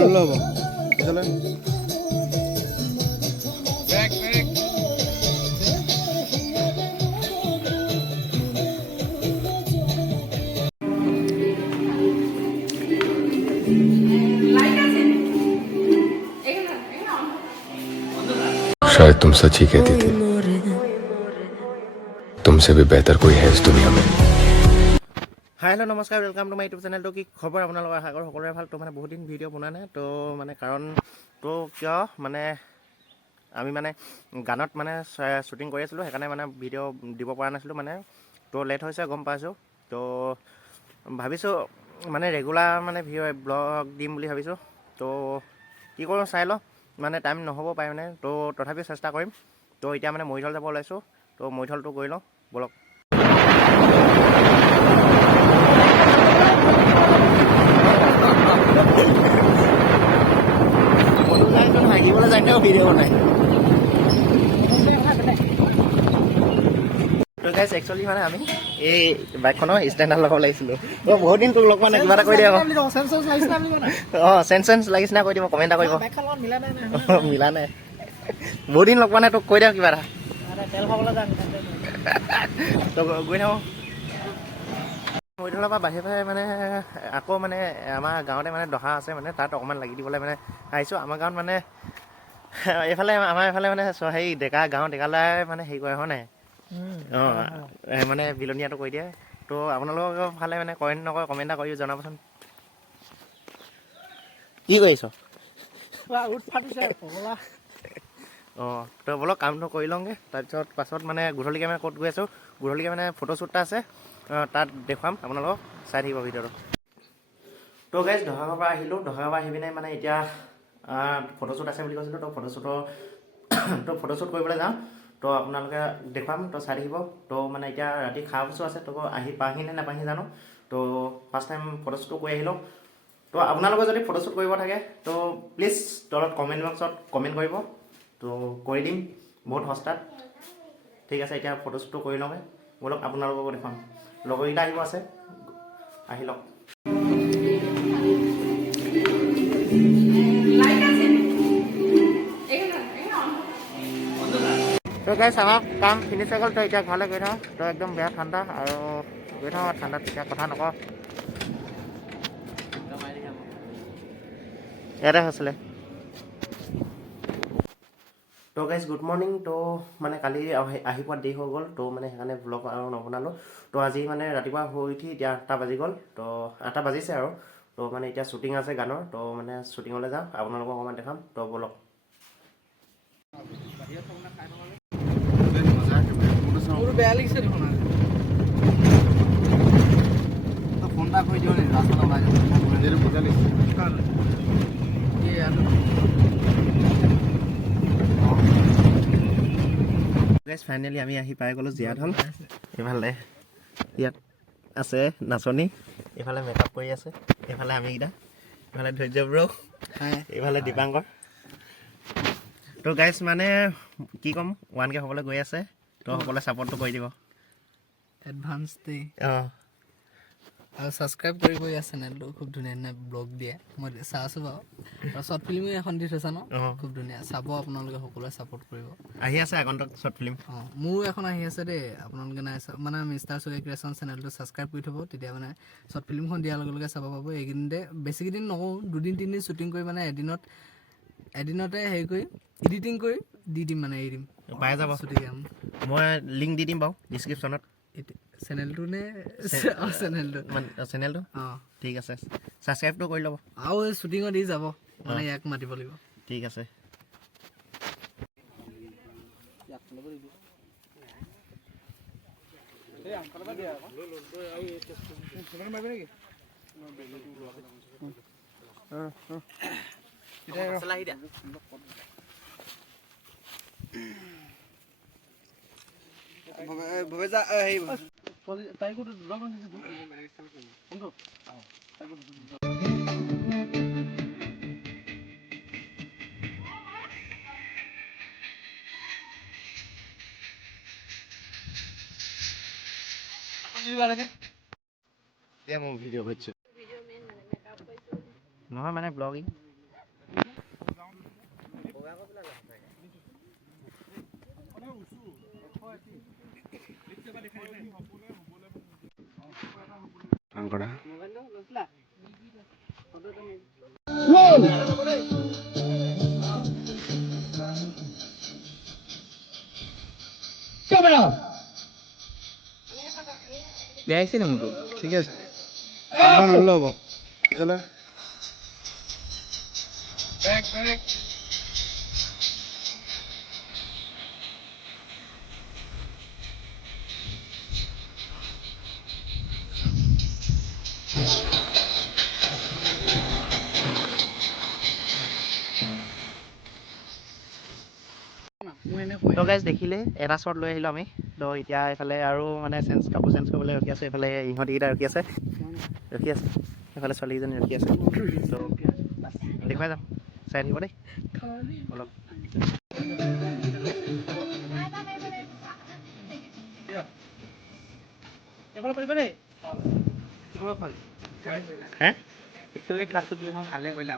নল'লেও হ'ব পিছলৈ शायद तुम सच ही कहती थी तुमसे भी बेहतर कोई है इस दुनिया में হাই হেল্ল' নমস্কাৰ ৱেলকাম টু মাই ইউটিউব চেনেলটো কি খবৰ আপোনালোকৰ আশা কৰোঁ সকলোৰে ভাল তো মানে বহুত দিন ভিডিঅ' বনোৱা নাই তো মানে কাৰণ তো কিয় মানে আমি মানে গানত মানে শ্বুটিং কৰি আছিলোঁ সেইকাৰণে মানে ভিডিঅ' দিব পৰা নাছিলোঁ মানে তো লেট হৈছে গম পাইছোঁ তো ভাবিছোঁ মানে ৰেগুলাৰ মানে ব্লগ দিম বুলি ভাবিছোঁ তো কি কৰোঁ চাই লওঁ মানে টাইম নহ'ব পাৰে মানে তো তথাপিও চেষ্টা কৰিম তো এতিয়া মানে মৰিধল যাব ওলাইছোঁ তো মৰিধলটো গৈ লওঁ ব'লক হাগিবলৈ যায় ন ভিডিঅ' বনাই তো গাইছ একচুৱেলি মানে আমি এই বাইকখনৰ ষ্টেণ্ডাৰ ল'ব লাগিছিলোঁ তো বহুত দিন তোক লগ পোৱা নাই কিবা এটা কৰি দিয়া অঁ চেঞ্চ লাগিছে না কৈ দিব কমেণ্ট এটা কৰিব মিলা নাই বহুত দিন লগ পোৱা নাই তোক কৈ দিয়ক কিবা এটা তেল খাবলৈ যাম তো গৈ থাকোঁ মৰিধলৰ পৰা বাহিৰে বাহিৰে মানে আকৌ মানে আমাৰ গাঁৱতে মানে দহা আছে মানে তাত অকণমান লাগি দিবলৈ মানে আহিছোঁ আমাৰ গাঁৱত মানে এইফালে আমাৰ এইফালে মানে হেৰি ডেকা গাঁৱৰ ডেকালাই মানে হেৰি কৰে হয় নাই অঁ মানে বিলনীয়াটো কৰি দিয়ে তো আপোনালোকৰ ফালে মানে কৰে নকৰে কমেণ্ট এটা কৰি জনাবচোন কি কৰিছ অঁ তো বোলক কামটো কৰি লওঁগৈ তাৰপিছত পাছত মানে গধূলিকৈ মানে ক'ত গৈ আছোঁ গধূলিকৈ মানে ফটোশ্বুট এটা আছে তাত দেখুৱাম আপোনালোকক চাই থাকিব ভিডিঅ'টো তো গাইজ দহাগাঁৱৰ পৰা আহিলোঁ দহাগাঁৱৰ পৰা আহি পিনে মানে এতিয়া ফটোশ্বুট আছে বুলি কৈছিলোঁ তো ফটোশ্বুট কৰিবলৈ যাওঁ তো আপোনালোকে দেখুৱাম তো চাই থাকিব তো মানে এতিয়া ৰাতি খোৱা বস্তু আছে তো আহি পাহি নে নাপাহি জানো তো ফাৰ্ষ্ট টাইম ফটোশ্বুটটো কৰি আহিলোঁ তো আপোনালোকে যদি ফটোশ্বুট কৰিব থাকে তো প্লিজ তলত কমেণ্ট বক্সত কমেণ্ট কৰিব তো কৰি দিম বহুত সস্তাত ঠিক আছে এতিয়া ফটোশ্বুটটো কৰি লওঁগৈ ব'লক আপোনালোককো দেখুৱাম লগৰকেইটা আহিব আছে আহি লওক তো গাইছ আমাৰ কাম ফিনিছ হৈ গ'ল তো এতিয়া ঘৰলৈ গৈ থাকোঁ তো একদম বেয়া ঠাণ্ডা আৰু গৈ থাকোঁ ঠাণ্ডাত তেতিয়া কথা নকওঁ ইয়াতে হৈছিলে তো গাইজ গুড মৰ্ণিং তো মানে কালি আহি পোৱাত দেৰি হৈ গ'ল তো মানে সেইকাৰণে ব্লগ আৰু নবনালোঁ তো আজি মানে ৰাতিপুৱা শুই উঠি এতিয়া 8টা বাজি গ'ল তো 8টা বাজিছে আৰু তো মানে এতিয়া শ্বুটিং আছে গানৰ তো মানে শ্বুটিঙলৈ যাওঁ আপোনালোকক অকণমান দেখাম তো ব'লক বেয়া লাগিছে দেখোন ফোন এটা কৰি দিওঁ নেকি ৰাস্তাত ওলাই যাব মজা লাগিছে ফাইনেলি আমি আহি পাই গ'লোঁ জীয়াত হ'ল এইফালে ইয়াত আছে নাচনী এইফালে মেকআপ কৰি আছে এইফালে আমিকেইটা এইফালে ধৈৰ্য ব্ৰ এইফালে দীপাংকৰ তো গাইজ মানে কি ক'ম 1K হ'বলৈ গৈ আছে তো সকলোৱে ছাপোৰ্টটো কৰি দিব এডভান্স দেই অঁ আৰু ছাবস্ক্ৰাইব কৰিব ইয়াৰ চেনেলটো খুব ধুনীয়া ধুনীয়া ব্লগ দিয়ে মই চাই আছোঁ বাৰু আৰু শ্বৰ্ট ফিল্মো এখন দি থৈছা ন খুব ধুনীয়া চাব আপোনালোকে সকলোৱে ছাপোৰ্ট কৰিব আহি আছে আগন্তুক শ্বৰ্ট ফিল্ম অঁ মোৰো এখন আহি আছে দেই আপোনালোকে নাই মানে মিষ্টাৰ চুকে ক্ৰিয়েশ্যন চেনেলটো ছাবস্ক্ৰাইব কৰি থ'ব তেতিয়া মানে শ্বৰ্ট ফিল্মখন দিয়াৰ লগে লগে চাব পাব এইকেইদিনতে বেছিকেইদিন নকওঁ 2-3 শ্বুটিং কৰি মানে এদিনতে হেৰি কৰি এডিটিং কৰি দি দিম মানে এৰি দিম পাই যাব শ্বুটিং মই লিংক দি দিম বাৰু ডিছক্ৰিপশ্যনত চেনেলটো নে চেনেলটো অঁ ঠিক আছে ছাবস্ক্ৰাইবটো কৰি ল'ব আৰু এই শ্বুটিঙত দি যাব মানে ইয়াক মাতিব লাগিব ঠিক আছে এতিয়া মোৰ ভিডিঅ' কৰিছোঁ নহয় মানে ব্লগিং বেয়া আহিছে নে মোৰটো ঠিক আছে নল'লে হ'ব তো গাইজ দেখিলে এটা শ্বট লৈ আহিলোঁ আমি তো এতিয়া এইফালে আৰু মানে কাপোৰ চেঞ্জ কৰিবলৈ ৰখি আছে এইফালে ইহঁতিকেইটা ৰখি আছে এইফালে ছোৱালীকেইজনী ৰখি আছে তো দেখুৱাই যাম চাই থাকিব দেই অলপ হে ভালে কৰিলা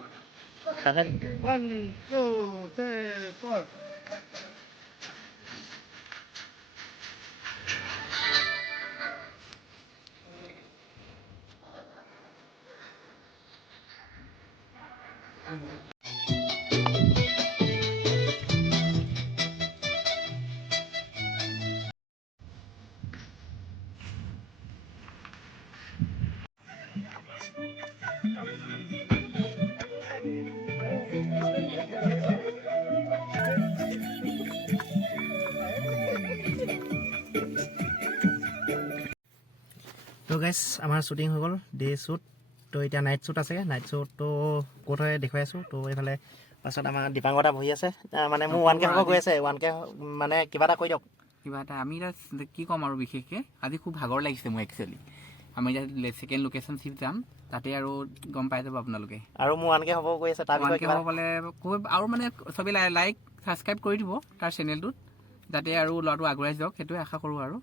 তো গাইজ আমাৰ শ্বুটিং হৈ গ'ল ডে শ্বুট তো এতিয়া নাইট শ্বুট আছে নাইট শ্বুটটো ক'ত হয় দেখুৱাই আছোঁ তো এইফালে পাছত আমাৰ দীপাংকতা বহি আছে মানে মোৰ 1K হ'ব গৈ আছে 1K মানে কিবা এটা কৈ দিয়ক কিবা এটা আমি এতিয়া কি ক'ম আৰু বিশেষকৈ আজি খুব ভাগৰ লাগিছে মোৰ একচুৱেলি আমি এতিয়া ছেকেণ্ড লোকেশ্যন চিফ যাম তাতে আৰু গম পাই যাব আপোনালোকে আৰু মোৰ 1K হ'ব গৈ আছে তাৰ বিষয়ে কিবা ক'লে আৰু মানে চবেই লাইক ছাবস্ক্ৰাইব কৰি দিব তাৰ চেনেলটোত যাতে আৰু ল'ৰাটো আগুৱাই যাওক সেইটোৱে আশা কৰোঁ আৰু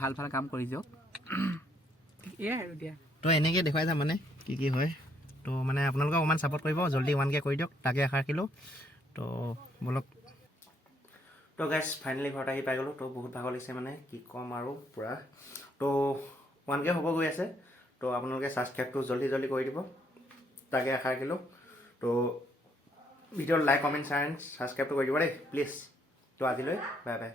ভাল ভাল কাম কৰি যাওক এয়াই আৰু দিয়া তো এনেকৈ দেখুৱাই যাম মানে কি হয় তো মানে আপোনালোকে অকণমান ছাপোৰ্ট কৰিব জল্দি 1K কৰি দিয়ক তাকে আশা ৰাখিলোঁ তো বলক তো গাইজ ফাইনেলি ঘৰত আহি পাই গ'লোঁ তো বহুত ভাগৰ লাগিছে মানে কি ক'ম আৰু পূৰা তো 1K হ'ব গৈ আছে তো আপোনালোকে ছাবস্ক্ৰাইবটো জল্দি কৰি দিব তাকে আশা ৰাখিলোঁ তো ভিডিঅ'ত লাইক কমেণ্ট শ্বেয়াৰ এণ্ড ছাবস্ক্ৰাইবটো কৰি দিব দেই প্লিজ তো আজিলৈ বাই বাই